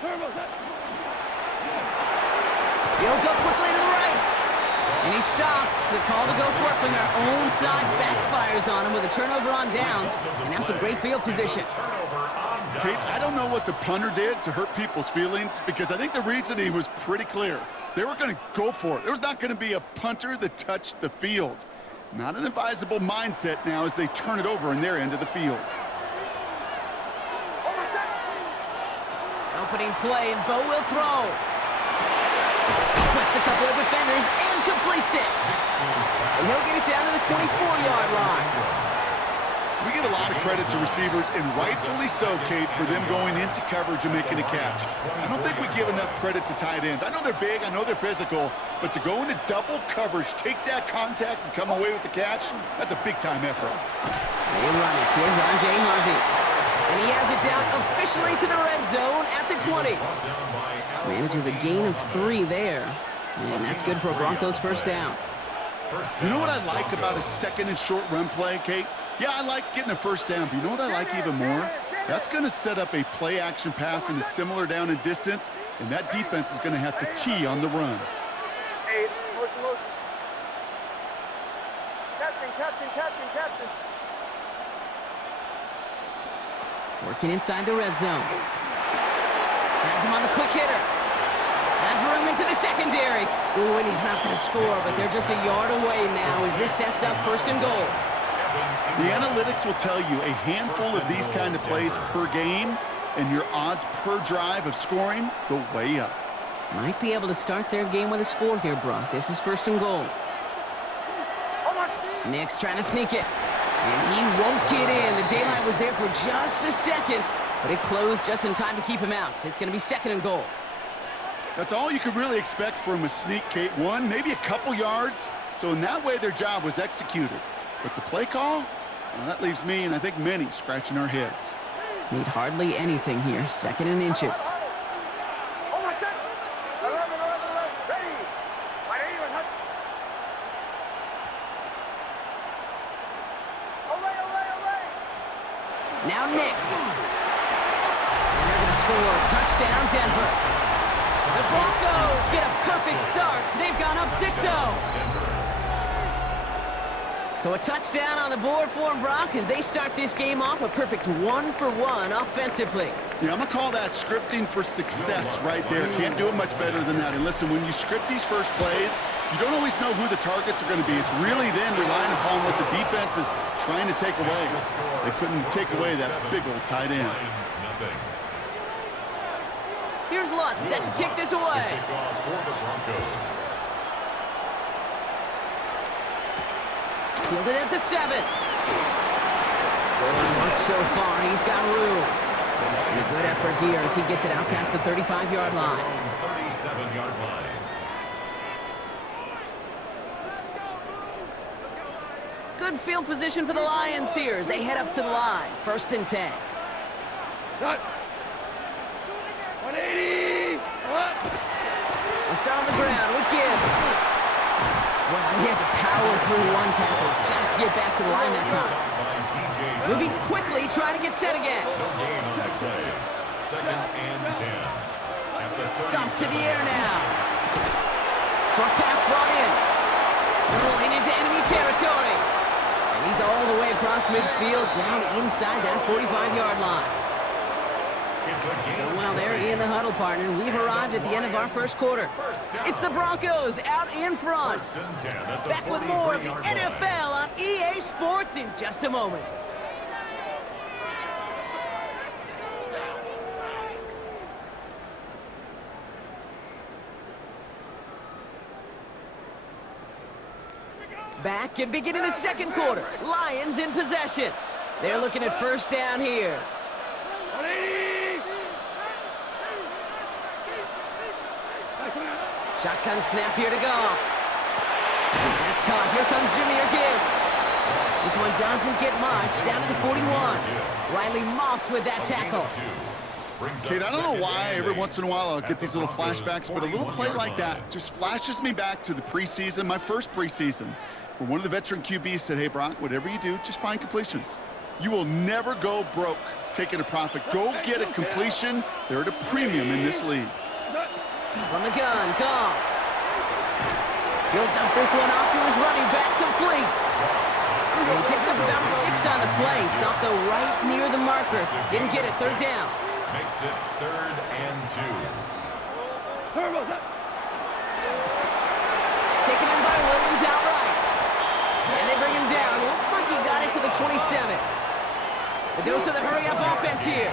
He'll go quickly to the right. And he stops. The call to go for it from their own side backfires on him with a turnover on downs. And now some great field position. Kate, I don't know what the punter did to hurt people's feelings because I think the reasoning was pretty clear. They were going to go for it. There was not going to be a punter that touched the field. Not an advisable mindset now as they turn it over in their end of the field. Opening play, and Bo will throw. Splits a couple of defenders and completes it. And he'll get it down to the 24-yard line. We give a lot of credit to receivers, and rightfully so, Kate, for them going into coverage and making a catch. I don't think we give enough credit to tight ends. I know they're big, I know they're physical, but to go into double coverage, take that contact, and come away with the catch, that's a big-time effort. They run it. Here's R.J. Harvey. And he has it down officially to the red zone at the 20. Manages a gain of 3 there. And that's good for a Broncos first down. You know what I like about a second and short run play, Kate? Yeah, I like getting a first down, but you know what I like even more? That's going to set up a play-action pass in a similar down and distance, and that defense is going to have to key on the run. Hey, motion. Captain. Working inside the red zone. Has him on the quick hitter. Has room into the secondary. Ooh, and he's not going to score, but they're just a yard away now as this sets up first and goal. The analytics will tell you a handful of these kind of plays per game, and your odds per drive of scoring go way up. Might be able to start their game with a score here, Brock. This is first and goal. Nick's trying to sneak it. And he won't get in. The daylight was there for just a second, but it closed just in time to keep him out. It's going to be second and goal. That's all you could really expect from a sneak, Kate. One, maybe a couple yards. So in that way, their job was executed. But the play call, well, that leaves me and I think many scratching our heads. Need hardly anything here. Second and inches. Now Nix. And they're going to score. Touchdown, Denver. The Broncos get a perfect start. They've gone up 6-0. So a touchdown on the board for them, Brock, as they start this game off a perfect 1-for-1 offensively. Yeah, I'm going to call that scripting for success right there. Can't do it much better than that. And listen, when you script these first plays, you don't always know who the targets are going to be. It's really then relying upon what the defense is trying to take away. They couldn't take away that big old tight end. Here's Lutz set to kick this away. Fielded at the 7. Good work so far. He's got room. And a good effort here as he gets it out past the 35-yard line. 37-yard line. Good field position for the Lions here as they head up to the line. First and 10. 180. We'll start on the ground with Gibbs. Well, he had to power through one tackle just to get back to the line that time. Moving quickly, trying to get set again. Second and 10. Goff to the air now. Short pass brought in. Rolling into enemy territory. And he's all the way across midfield, down inside that 45-yard line. So while they're in the huddle, partner, we've arrived at the end of our first quarter. It's the Broncos out in front. Back with more of the NFL on EA Sports in just a moment. Back and beginning the second quarter. Lions in possession. They're looking at first down here. 180. Shotgun snap here to Goff. That's caught. Here comes Jameer Gibbs. This one doesn't get much. Down to the 41. Riley Moss with that tackle. Kate, I don't know why every once in a while I'll get these little flashbacks, but a little play like that just flashes me back to the preseason, my first preseason, where one of the veteran QBs said, hey, Brock, whatever you do, just find completions. You will never go broke taking a profit. Go get a completion. They're at a premium in this league. From the gun, Goff. He'll dump this one off to his running back, complete. He picks up about 6 on the play. Stopped though right near the marker. Didn't get it, third down. Makes it 3rd and 2. Taken in by Williams outright. And they bring him down. Looks like he got it to the 27. The dose of the hurry-up offense here.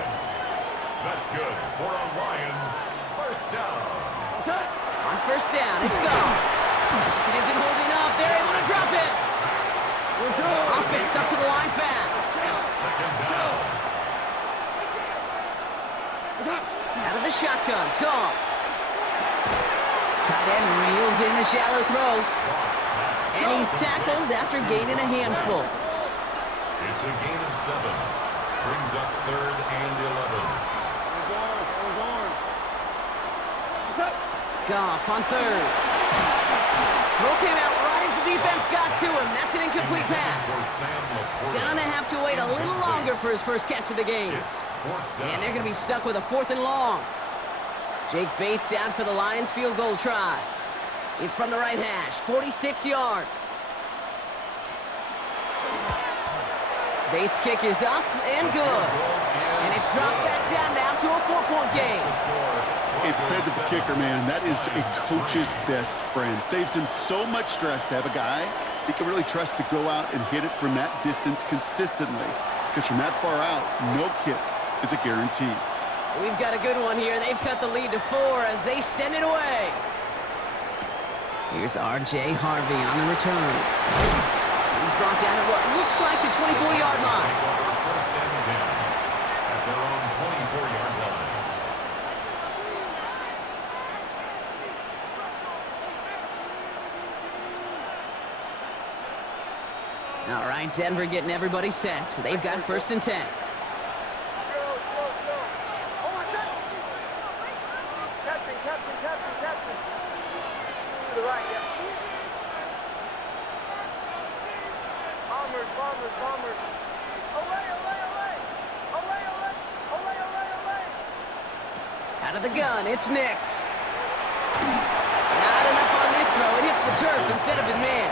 That's good for a Lions first down. On first down, it's gone. It isn't holding up. They're able to drop it. Offense up to the line fast. 2nd down. Out of the shotgun, Goff. Tight end reels in the shallow throw. And he's tackled after gaining a handful. It's a gain of 7. Brings up 3rd and 11. Goff on third. Throw came out right as the defense got to him. That's an incomplete pass. Gonna have to wait a little longer for his first catch of the game. And they're gonna be stuck with a 4th and long. Jake Bates out for the Lions field goal try. It's from the right hash, 46 yards. Bates' kick is up and good. And it's dropped back down now to a 4-point game. A dependable kicker, man. That is a coach's best friend. Saves him so much stress to have a guy he can really trust to go out and hit it from that distance consistently. Because from that far out, no kick is a guarantee. We've got a good one here. They've cut the lead to 4 as they send it away. Here's R.J. Harvey on the return. He's brought down at what looks like the 24-yard line. First and 10 at their own 24-yard line. All right, Denver getting everybody set. They've got first and 10. Captain. To the right, yeah. Bombers. Away. Out of the gun, it's Nix. Not enough on this throw. It hits the turf instead of his man.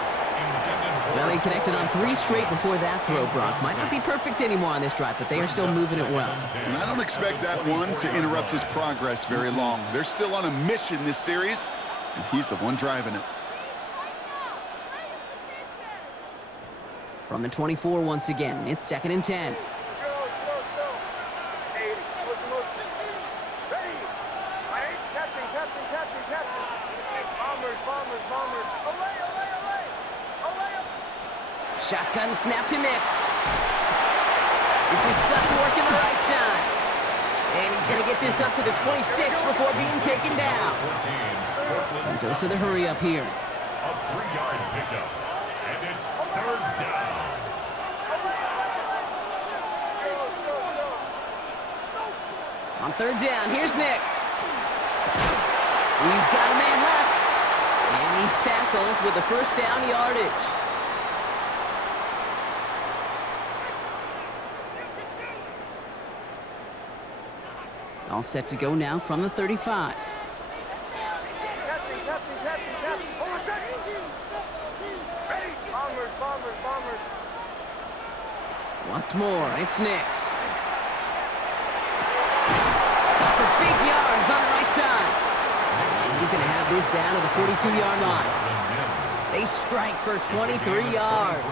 Well, he connected on 3 straight before that throw, Brock. Might not be perfect anymore on this drive, but they are still moving it well. And I don't expect that one to interrupt his progress very long. They're still on a mission this series, and he's the one driving it. From the 24 once again, it's 2nd and 10. Hey, motion. Ready. Right. Captain. Bombers. Away. Shotgun snap to Nix. This is Sutton working the right side. And he's going to get this up to the 26 before being taken down. And goes to the hurry up here. A 3-yard pickup. And it's 3rd down. On 3rd down, here's Nix. He's got a man left. And he's tackled with the first down yardage. All set to go now from the 35. Captain. Hold on a second. Ready. Bombers. Once more, it's Nix. For big yards on the right side. And he's going to have this down to the 42-yard line. They strike for 23 yards.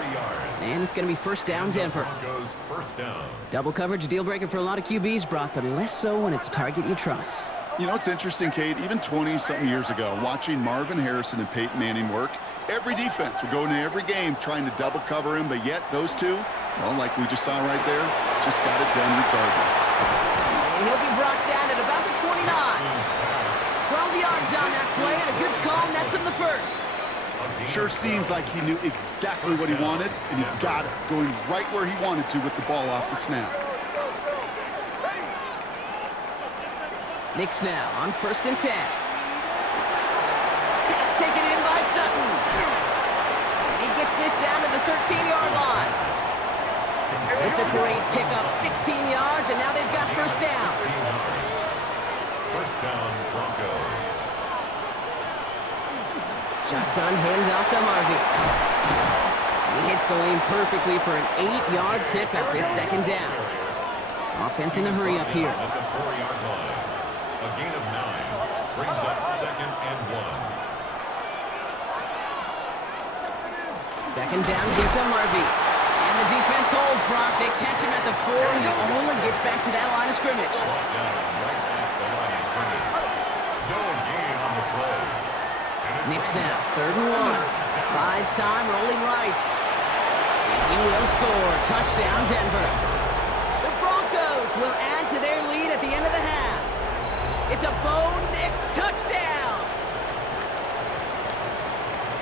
And it's going to be first down, Denver. Broncos first down. Double coverage, deal breaker for a lot of QBs, Brock, but less so when it's a target you trust. You know, it's interesting, Kate, even 20-something years ago, watching Marvin Harrison and Peyton Manning work, every defense would go into every game trying to double cover him, but yet those two, well, like we just saw right there, just got it done regardless. And he'll be brought down at about the 29. 12 yards on that play, and a good call nets him the first. Sure seems like he knew exactly what he wanted, and he got it, going right where he wanted to with the ball off the snap. Nix now on 1st and 10. Pass taken in by Sutton. And he gets this down to the 13-yard line. It's a great pickup, 16 yards, and now they've got first down. 16 yards. First down, Broncos. Shotgun handoff to Harvey. And he hits the lane perfectly for an 8-yard pickup. It's second down. Offense in the hurry up here. At the 4-yard line. A gain of 9 brings up second and 1. Second down, give to Harvey. And the defense holds, Brock. They catch him at the 4. He only gets back to that line of scrimmage. Brought down right at the line of scrimmage. No gain on the play. Knicks now, third and 1. Buys time, rolling right. And he will score. Touchdown, Denver. The Broncos will add to their lead at the end of the half. It's a Bo Nix touchdown.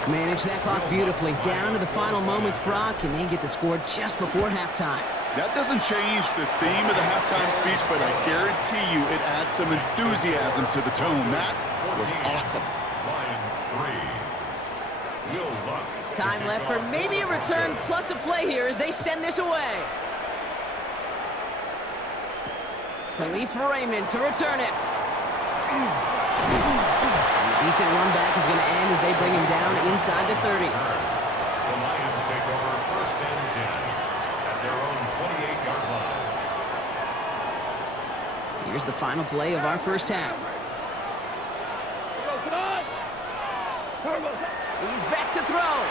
Manage that clock beautifully. Down to the final moments, Brock, and they get the score just before halftime. That doesn't change the theme of the halftime speech, but I guarantee you it adds some enthusiasm to the tone. That was awesome. Lions 3. Will Lutz. Time left for maybe a return plus a play here as they send this away. Khalif Raymond to return it. Decent run back is going to end as they bring him down inside the 30. The Lions take over first and 10 at their own 28-yard line. Here's the final play of our first half. He's back to throw.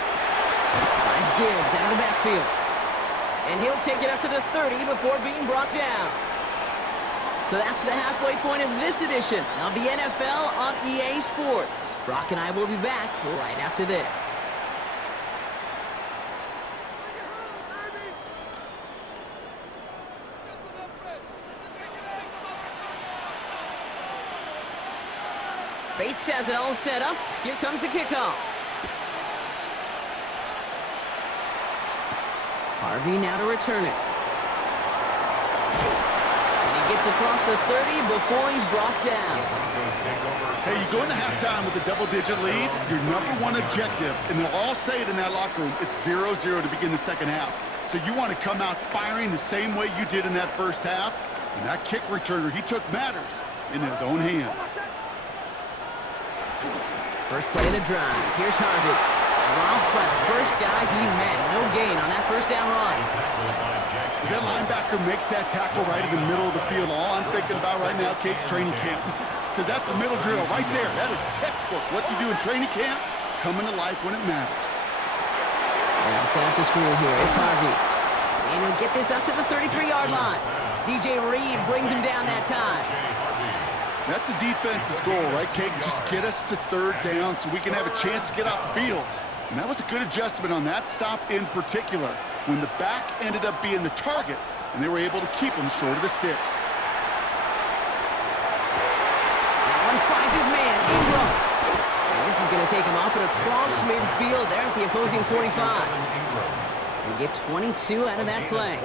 Finds Gibbs out of the backfield. And he'll take it up to the 30 before being brought down. So that's the halfway point of this edition of the NFL on EA Sports. Brock and I will be back right after this. Bates has it all set up. Here comes the kickoff. Harvey now to return it. Gets across the 30 before he's brought down. Hey, you go into halftime with a double-digit lead, your number one objective, and they'll all say it in that locker room, it's 0-0 to begin the second half. So you want to come out firing the same way you did in that first half. And that kick returner, he took matters in his own hands. First play of the drive. Here's Harvey. Rob Flat, first guy he met. No gain on that first down run. As that linebacker makes that tackle right in the middle of the field, all I'm thinking about right now, Kate's training camp. Because that's a middle drill right there. That is textbook. What you do in training camp, coming to life when it matters. Now set up the screen here. It's Harvey. And he'll get this up to the 33-yard line. DJ Reed brings him down that time. That's a defense's goal, right, Kate? Just get us to third down so we can have a chance to get off the field. And that was a good adjustment on that stop in particular, when the back ended up being the target, and they were able to keep him short of the sticks. That one finds his man, Ingram. And this is going to take him up and across midfield there at the opposing 45. And get 22 out of that play.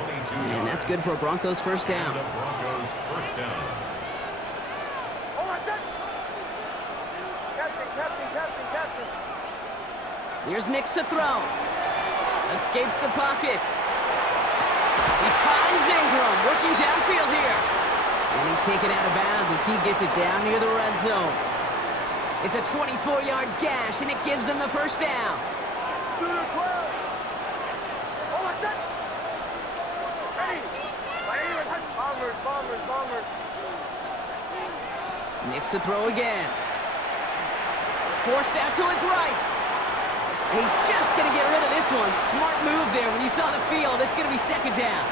And that's good for a Broncos first down. Broncos first down. Captain. Here's Nix to throw. Escapes the pocket. He finds Ingram working downfield here. And he's taken out of bounds as he gets it down near the red zone. It's a 24-yard gash, and it gives them the first down. Through the 12. Ready. Bombers. Nix to throw again. Forced out to his right. And he's just going to get rid of this one. Smart move there. When you saw the field, it's going to be second down.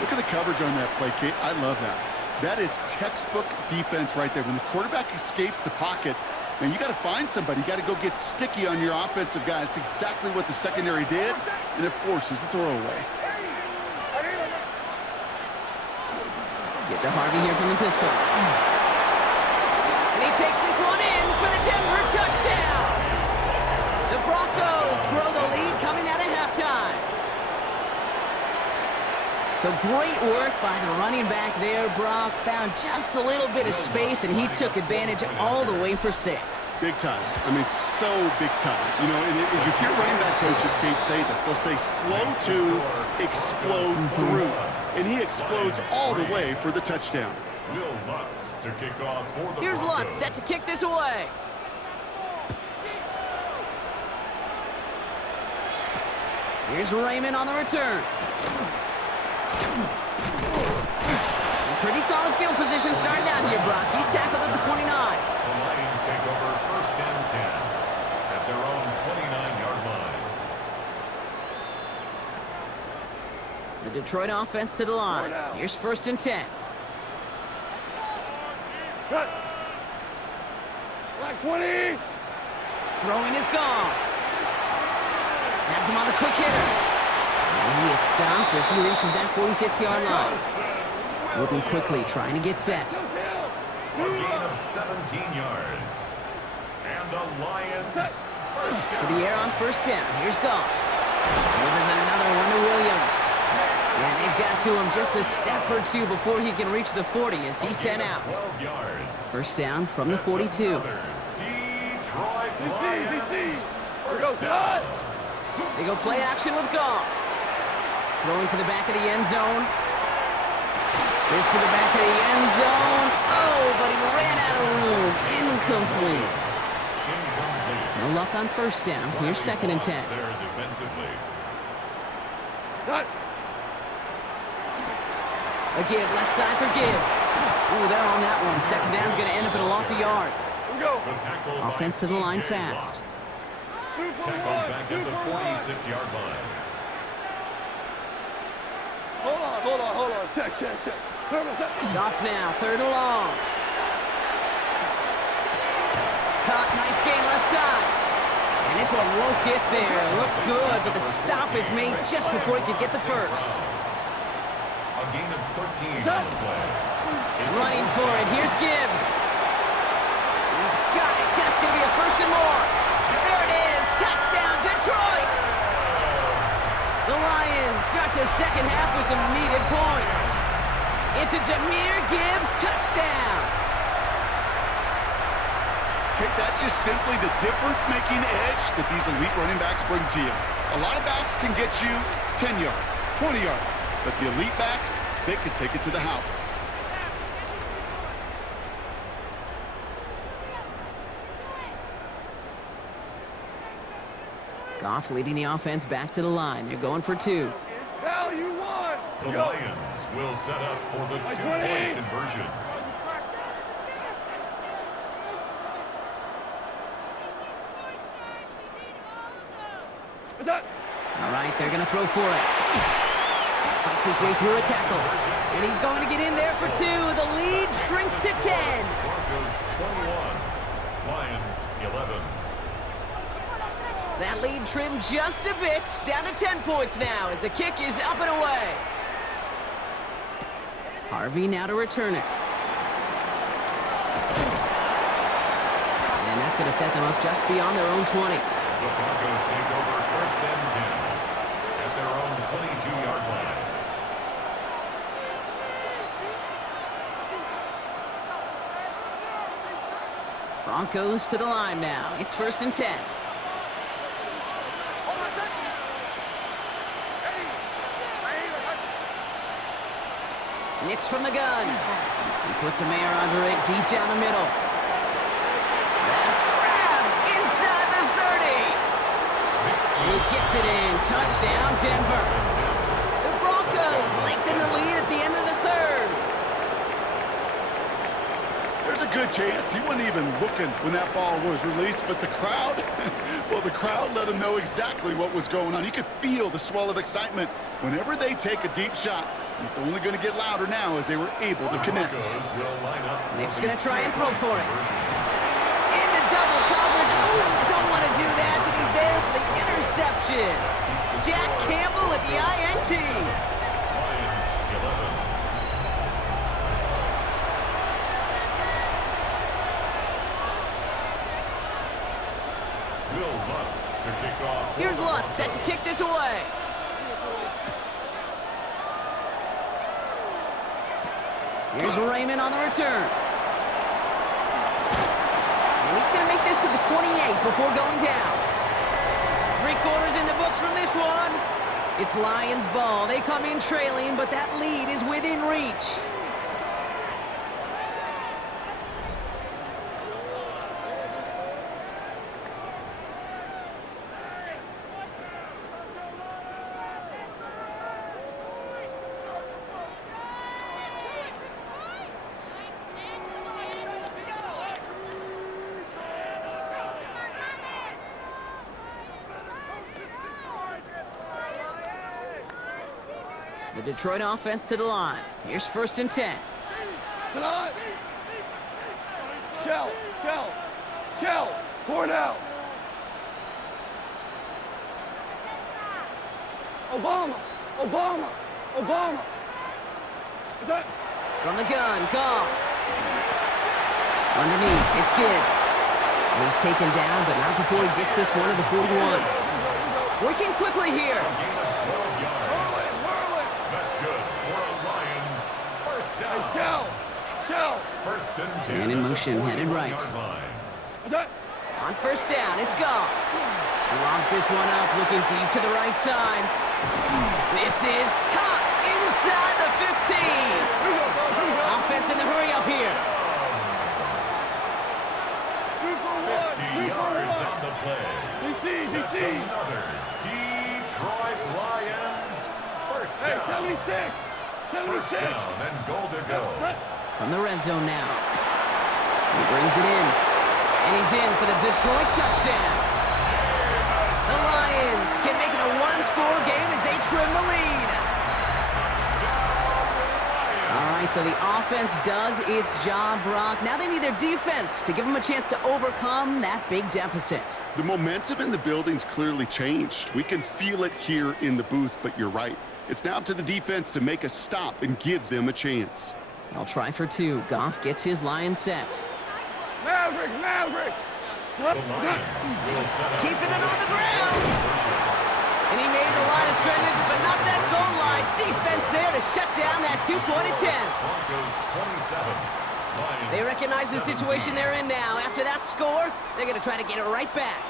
Look at the coverage on that play, Kate. I love that. That is textbook defense right there. When the quarterback escapes the pocket, man, you got to find somebody. You got to go get sticky on your offensive guy. It's exactly what the secondary did, and it forces the throwaway. Get to Harvey here from the pistol. And he takes this one in for the Denver touchdown. The Broncos grow the lead coming out of halftime. So great work by the running back there, Brock. Found just a little bit of space, and he took advantage all the way for 6. Big time. I mean, so big time. You know, and you hear running back coaches, Kate, say this. They'll say slow to explode through. And he explodes all the way for the touchdown. Will Lutz to kick off for the Here's Broncos. Lutz set to kick this away. Here's Raymond on the return. Pretty solid field position starting out here, Brock. He's tackled at the 29. The Lions take over 1st and 10 at their own 29-yard line. The Detroit offense to the line. Here's 1st and 10. Cut. Black 20. Throwing is gone. Has him on the quick hitter. And he is stopped as he reaches that 46-yard line. Moving quickly, trying to get set. A gain of 17 yards. And the Lions first To the air on 1st down. Here's Goff. Oh, there's another one to Williams. And they've got to him just a step or two before he can reach the 40 as he's sent out. 12 yards. 1st down from the 42. Detroit Lions first down. They go play action with Goff. Throwing for the back of the end zone. This to the back of the end zone. Oh, but he ran out of room. Incomplete. No luck on 1st down. Here's 2nd and 10. There defensively. Cut. A give left side for Gibbs. Ooh, they're on that one. 2nd down's going to end up in a loss of yards. Here we go. The tackle by Offense to the line DJ fast. Watt. Tackled back at the 46-yard line. Hold on. Check. Goff now, 3rd and long. Caught, nice gain left side. And this one won't get there. Looked good, but the stop is made just before he could get the 1st. A gain of 13 on the play. Running for it, here's Gibbs. He's got it, that's going to be a 1st and more. There it is, touchdown Detroit! The Lions start the 2nd half with some needed points. It's a Jahmyr Gibbs touchdown. Kate, that's just simply the difference-making edge that these elite running backs bring to you. A lot of backs can get you 10 yards, 20 yards, but the elite backs, they can take it to the house. Goff leading the offense back to the line. They're going for 2. Now you won. The Lions will set up for the 2-point conversion. All right, they're going to throw for it. Fights his way through a tackle. And he's going to get in there for 2. The lead shrinks to 10. Broncos 21, Lions 11. That lead trimmed just a bit. Down to 10 points now as the kick is up and away. Harvey now to return it. And that's going to set them up just beyond their own 20. The Broncos take over 1st and 10 at their own 22-yard line. Broncos to the line now. It's 1st and 10. Nix from the gun. He puts a Mayer under it deep down the middle. That's grabbed inside the 30. He gets it in. Touchdown, Denver. The Broncos lengthen the lead at the end of the 3rd. There's a good chance he wasn't even looking when that ball was released, but the crowd, well, the crowd let him know exactly what was going on. You could feel the swell of excitement whenever they take a deep shot. It's only going to get louder now as they were able to connect. Nick's going to try and throw for it. Into double coverage. Ooh, don't want to do that, and he's there for the interception. Jack Campbell at the INT. Lions 11. Will Lutz to kick off. Here's Lutz set to kick this away. Here's Raymond on the return. And he's going to make this to the 28 before going down. 3 quarters in the books from this one. It's Lions ball. They come in trailing, but that lead is within reach. The Detroit offense to the line. Here's 1st and 10. Shell, Cornell. Obama. From the gun, Goff. Underneath, it's Gibbs. And he's taken down, but not before he gets this one to the 41. Working quickly here. Gain of 12 yards. That's good for a Lions first down. Shell. 1st and 10. Man in motion, at the headed right. 41-yard line. On 1st down, it's Goff. He lobs this one up, looking deep to the right side. This is caught inside the 15. Offense in the hurry up here. 50 yards on the play. That's another Detroit Lions first down. 1st down and goal to go. From the red zone now. He brings it in. And he's in for the Detroit touchdown. The Lions can make it a 1-score game as they trim the lead. All right, so the offense does its job, Brock. Now they need their defense to give them a chance to overcome that big deficit. The momentum in the building's clearly changed. We can feel it here in the booth, but you're right. It's now up to the defense to make a stop and give them a chance. They'll try for 2. Goff gets his line set. Maverick. The Lions will set up. Keeping it on the ground. And he made the line of scrimmage, but not that goal line. Defense there to shut down that 2-point attempt. Broncos 27. Lions They recognize the 17. situation they're in now. After that score, they're going to try to get it right back.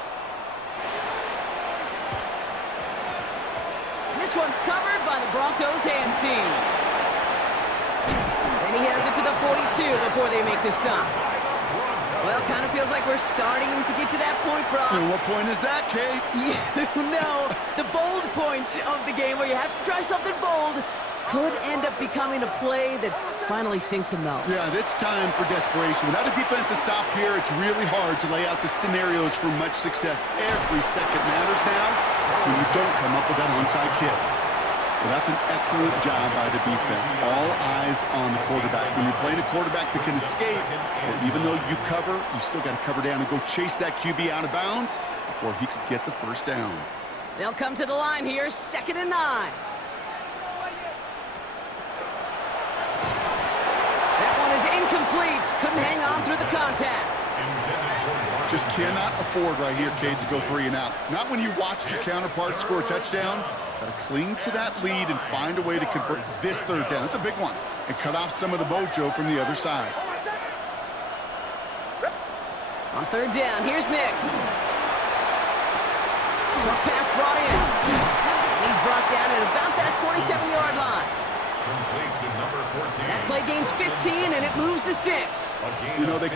And this one's covered by the Broncos hands team. And he has it to the 42 before they make the stop. Well, kind of feels like we're starting to get to that point, Brock. And what point is that, Kate? You know, the bold point of the game where you have to try something bold could end up becoming a play that finally sinks them, though. Yeah, it's time for desperation. Without a defensive stop here, it's really hard to lay out the scenarios for much success. Every second matters now when you don't come up with that onside kick. Well, that's an excellent job by the defense. All eyes on the quarterback. When you're playing a quarterback that can escape, well, even though you cover, you still got to cover down and go chase that QB out of bounds before he could get the 1st down. They'll come to the line here, 2nd and 9. That one is incomplete. Couldn't hang on through the contact. Just cannot afford right here, Kate, to go 3 and out. Not when you watched your counterpart score a touchdown. Got to cling to that lead and find a way to convert this 3rd down. It's a big one. And cut off some of the mojo from the other side. On 3rd down, here's Nix. Short pass brought in. And he's brought down at about that 27-yard line. Complete to number 14. That play gains 15, and it moves the sticks. You know, they